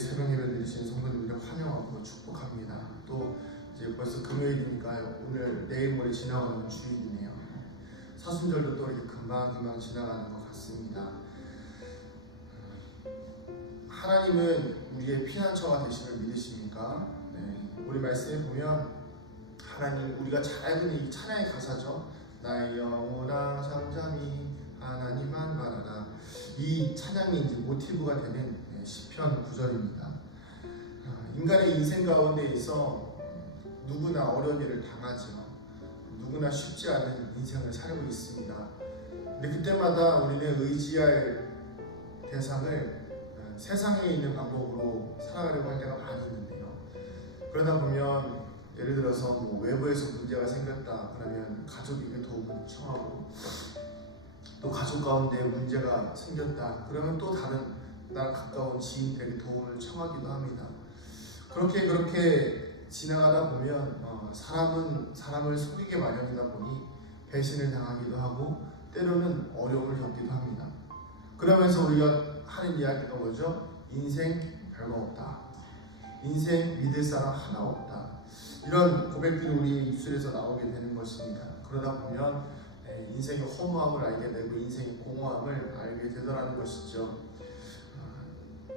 새벽 예배 드리신 성도님들 환영하고 축복합니다. 또 이제 벌써 금요일이니까 오늘 내일 모레 지나가는 주일이네요. 사순절도 또 이렇게 금방 지나가는 것 같습니다. 하나님은 우리의 피난처가 되심을 믿으십니까? 우리 말씀에 보면 하나님, 우리가 잘 알고 있는 이 찬양의 가사죠. 나의 영혼아 잠잠히 하나님만 바라라. 이 찬양이 이제 모티브가 되는 시편 9절입니다. 인간의 인생 가운데에서 누구나 어려움을 당하죠. 누구나 쉽지 않은 인생을 살고 있습니다. 근데 그때마다 우리는 의지할 대상을 세상에 있는 방법으로 살아가려고 할 때가 많이 있는데요. 그러다 보면 예를 들어서 외부에서 문제가 생겼다 그러면 가족에게 도움을 청하고, 또 가족 가운데 문제가 생겼다 그러면 또 다른 나랑 가까운 지인들에게 도움을 청하기도 합니다. 그렇게 지나가다 보면 사람은 사람을 속이게 마련이다 보니 배신을 당하기도 하고 때로는 어려움을 겪기도 합니다. 그러면서 우리가 하는 이야기가 뭐죠? 인생 별거 없다. 인생 믿을 사람 하나 없다. 이런 고백들이 우리 입술에서 나오게 되는 것입니다. 그러다 보면 인생의 허무함을 알게 되고 인생의 공허함을 알게 되더라는 것이죠.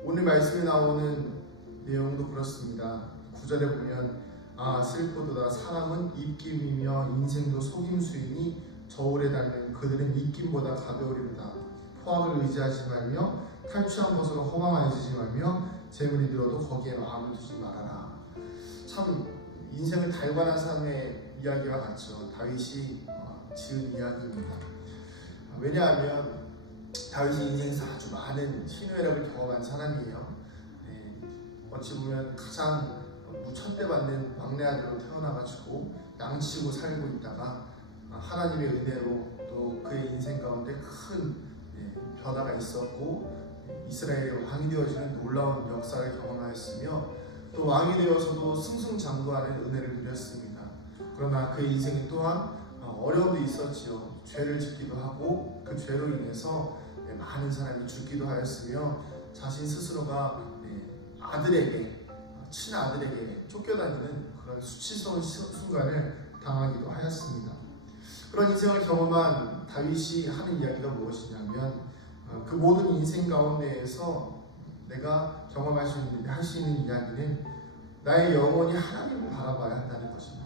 오늘 말씀에 나오는 내용도 그렇습니다. 9절에 보면 슬프도다 사람은 입김이며 인생도 속임수이니 저울에 닳는 그들은 입김보다 가벼우리로다. 포악을 의지하지 말며 탈취한 것으로 허망해지지 말며 재물이 들어도 거기에 마음을 두지 말아라. 참 인생을 달관한 삶의 이야기와 같죠. 다윗이 지은 이야기입니다. 왜냐하면 다윗이 인생에서 아주 많은 희노애락을 경험한 사람이에요. 어찌 보면 가장 무천대받는 막내 아들로 태어나가지고 양치고 살고 있다가 하나님의 은혜로 또 그의 인생 가운데 큰 변화가 있었고 이스라엘의 왕이 되어지는 놀라운 역사를 경험하였으며 또 왕이 되어서도 승승장구하는 은혜를 누렸습니다. 그러나 그의 인생 또한 어려움도 있었지요. 죄를 짓기도 하고 그 죄로 인해서 많은 사람이 죽기도 하였으며 자신 스스로가 아들에게, 친아들에게 쫓겨다니는 그런 수치스러운 순간을 당하기도 하였습니다. 그런 인생을 경험한 다윗이 하는 이야기가 무엇이냐면 그 모든 인생 가운데에서 내가 경험할 수 있는 이야기는 나의 영혼이 하나님을 바라봐야 한다는 것입니다.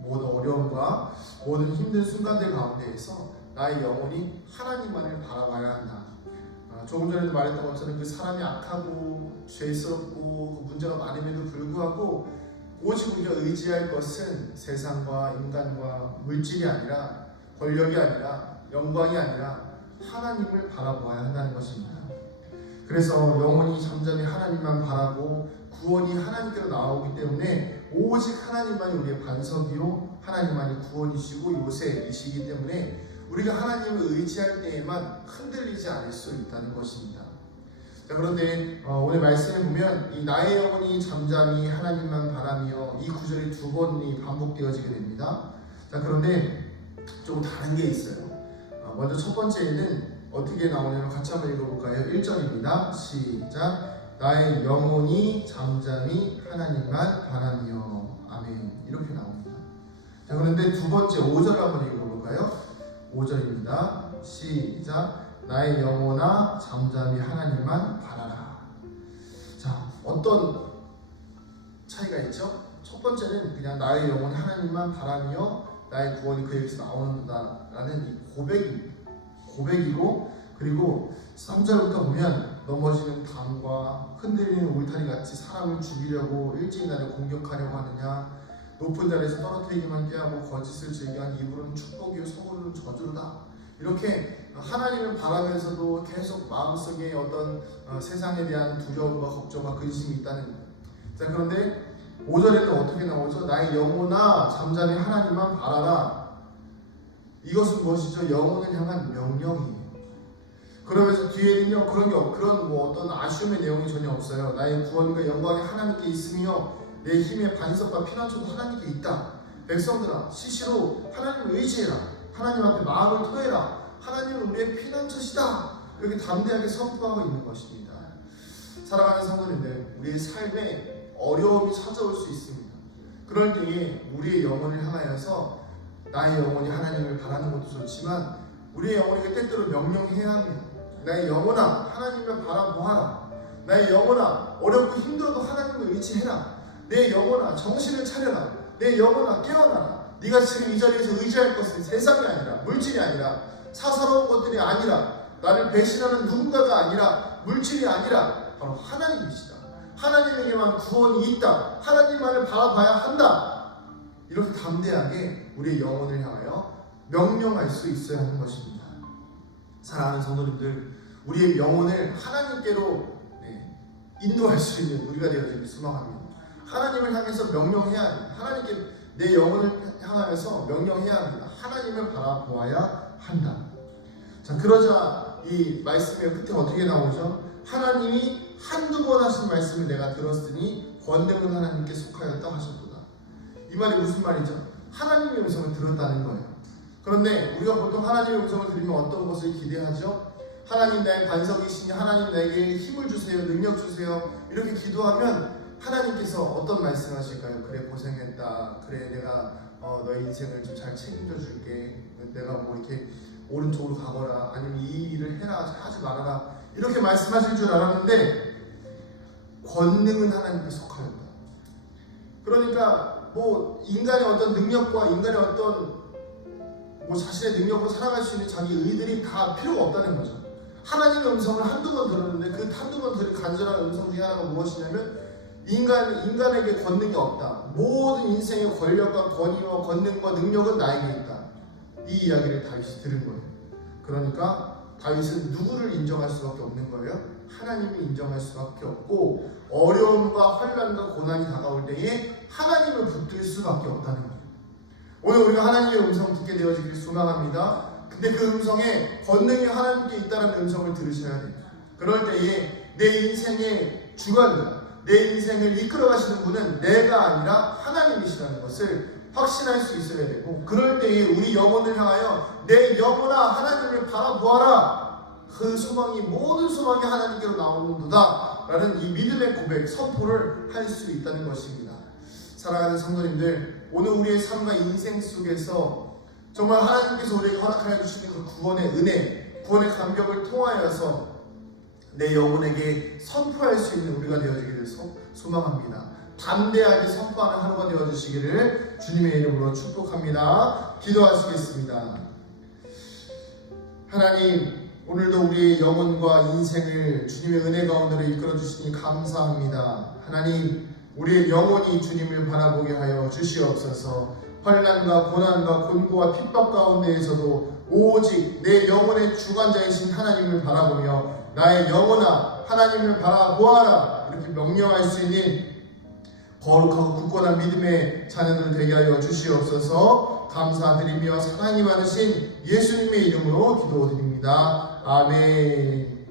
모든 어려움과 모든 힘든 순간들 가운데에서 나의 영혼이 하나님만을 바라봐야 한다. 조금 전에도 말했던 것처럼 그 사람이 악하고 죄스럽고 문제가 많음에도 불구하고 오직 우리가 의지할 것은 세상과 인간과 물질이 아니라 권력이 아니라 영광이 아니라 하나님을 바라보아야 한다는 것입니다. 그래서 영혼이 잠잠히 하나님만 바라고 구원이 하나님께로 나오기 때문에 오직 하나님만이 우리의 반석이요 하나님만이 구원이시고 요새이시기 때문에 우리가 하나님을 의지할 때에만 흔들리지 않을 수 있다는 것입니다. 자, 그런데 오늘 말씀에 보면 이 나의 영혼이 잠잠히 하나님만 바라며 이 구절이 두 번이 반복되어지게 됩니다. 자, 그런데 조금 다른 게 있어요. 먼저 첫 번째는 어떻게 나오냐면 같이 한번 읽어볼까요? 1절입니다. 시작. 나의 영혼이 잠잠히 하나님만 바라며 아멘. 이렇게 나옵니다. 자, 그런데 두 번째 5절 한번 읽어볼까요? 5절입니다. 시작. 나의 영혼아 잠잠히 하나님만 바라라. 자, 어떤 차이가 있죠? 첫 번째는 그냥 나의 영혼이 하나님만 바라며 나의 구원이 그에게서 나오는다라는 이 고백이고, 그리고 3절부터 보면 넘어지는 담과 흔들리는 울타리 같이 사람을 죽이려고 일찍이 나를 공격하려고 하느냐, 높은 자리에서 떨어뜨리기만 꾀하고 거짓을 즐겨한 입으로는 축복이요 속으로는 저주로다. 이렇게 하나님을 바라면서도 계속 마음속에 어떤 세상에 대한 두려움과 걱정과 근심이 있다는. 자, 그런데 5절에는 어떻게 나오죠? 나의 영혼아 잠잠히 하나님만 바라라. 이것은 무엇이죠? 영혼을 향한 명령이에요. 그러면서 뒤에는요 그런 어떤 아쉬움의 내용이 전혀 없어요. 나의 구원과 영광이 하나님께 있으며 내 힘의 반석과 피난처도 하나님께 있다. 백성들아 시시로 하나님을 의지해라. 하나님 앞에 마음을 토해라. 하나님은 우리의 피난처시다. 이렇게 담대하게 선포하고 있는 것입니다. 사랑하는 성도님들, 우리의 삶에 어려움이 찾아올 수 있습니다. 그럴 때에 우리의 영혼을 향하여서 나의 영혼이 하나님을 바라는 것도 좋지만 우리의 영혼에게 때때로 명령해야 합니다. 나의 영혼아, 하나님을 바라보아라. 나의 영혼아, 어렵고 힘들어도 하나님을 의지해라. 내 영혼아, 정신을 차려라. 내 영혼아, 깨어나라. 네가 지금 이 자리에서 의지할 것은 세상이 아니라, 물질이 아니라, 사사로운 것들이 아니라, 나를 배신하는 누군가가 아니라, 물질이 아니라 바로 하나님이시다. 하나님에게만 구원이 있다. 하나님만을 바라봐야 한다. 이렇게 담대하게 우리의 영혼을 향하여 명령할 수 있어야 하는 것입니다. 사랑하는 성도님들, 우리의 영혼을 하나님께로 인도할 수 있는 우리가 되어지길 소망합니다. 하나님을 향해서 명령해야 합니다. 하나님께 내 영혼을 향하여서 명령해야 합니다. 하나님을 바라보아야 한다. 자, 그러자 이 말씀의 끝에 어떻게 나오죠? 하나님이 한두 번 하신 말씀을 내가 들었으니 권능은 하나님께 속하였다 하셨도다. 이 말이 무슨 말이죠? 하나님의 음성을 들었다는 거예요. 그런데 우리가 보통 하나님의 음성을 들으면 어떤 것을 기대하죠? 하나님 나의 반석이시니 하나님 나에게 힘을 주세요, 능력 주세요. 이렇게 기도하면 하나님께서 어떤 말씀 하실까요? 그래, 고생했다. 그래, 내가 너의 인생을 좀 잘 책임져 줄게. 내가 뭐 이렇게 오른쪽으로 가거라. 아니면 이 일을 해라. 하지 말아라. 이렇게 말씀하실 줄 알았는데 권능은 하나님께 속하였다. 그러니까 뭐 인간의 어떤 능력과 인간의 어떤 뭐 자신의 능력으로 살아갈 수 있는 자기 의들이 다 필요가 없다는 거죠. 하나님의 음성을 한두 번 들었는데 그 한두 번 들은 간절한 음성 중에 하나가 무엇이냐면 인간에게 권능이 없다. 모든 인생의 권력과 권위와 권능과 능력은 나에게 있다. 이 이야기를 다윗이 들은 거예요. 그러니까 다윗은 누구를 인정할 수밖에 없는 거예요? 하나님을 인정할 수밖에 없고 어려움과 환난과 고난이 다가올 때에 하나님을 붙들 수밖에 없다는 거예요. 오늘 우리가 하나님의 음성 듣게 되어지길 소망합니다. 근데 그 음성에 권능이 하나님께 있다는 음성을 들으셔야 돼요. 그럴 때에 내 인생의 주관자, 내 인생을 이끌어 가시는 분은 내가 아니라 하나님이시라는 것을 확신할 수 있어야 되고, 그럴 때에 우리 영혼을 향하여 내 영혼아 하나님을 바라보아라. 그 소망이 모든 소망이 하나님께로 나오는도다 라는 이 믿음의 고백, 선포를 할 수 있다는 것입니다. 사랑하는 성도님들, 오늘 우리의 삶과 인생 속에서 정말 하나님께서 우리에게 허락하여 주시는 그 구원의 은혜, 구원의 감격을 통하여서 내 영혼에게 선포할 수 있는 우리가 되어지기를 소망합니다. 담대하게 선포하는 하루가 되어주시기를 주님의 이름으로 축복합니다. 기도하시겠습니다. 하나님, 오늘도 우리의 영혼과 인생을 주님의 은혜 가운데로 이끌어 주시니 감사합니다. 하나님, 우리의 영혼이 주님을 바라보게 하여 주시옵소서. 환난과 고난과 곤고와 핍박 가운데에서도 오직 내 영혼의 주관자이신 하나님을 바라보며 나의 영혼아 하나님을 바라보아라 이렇게 명령할 수 있는 거룩하고 굳건한 믿음의 자녀들 되게 하여 주시옵소서. 감사드리며 사랑이 많으신 예수님의 이름으로 기도드립니다. 아멘.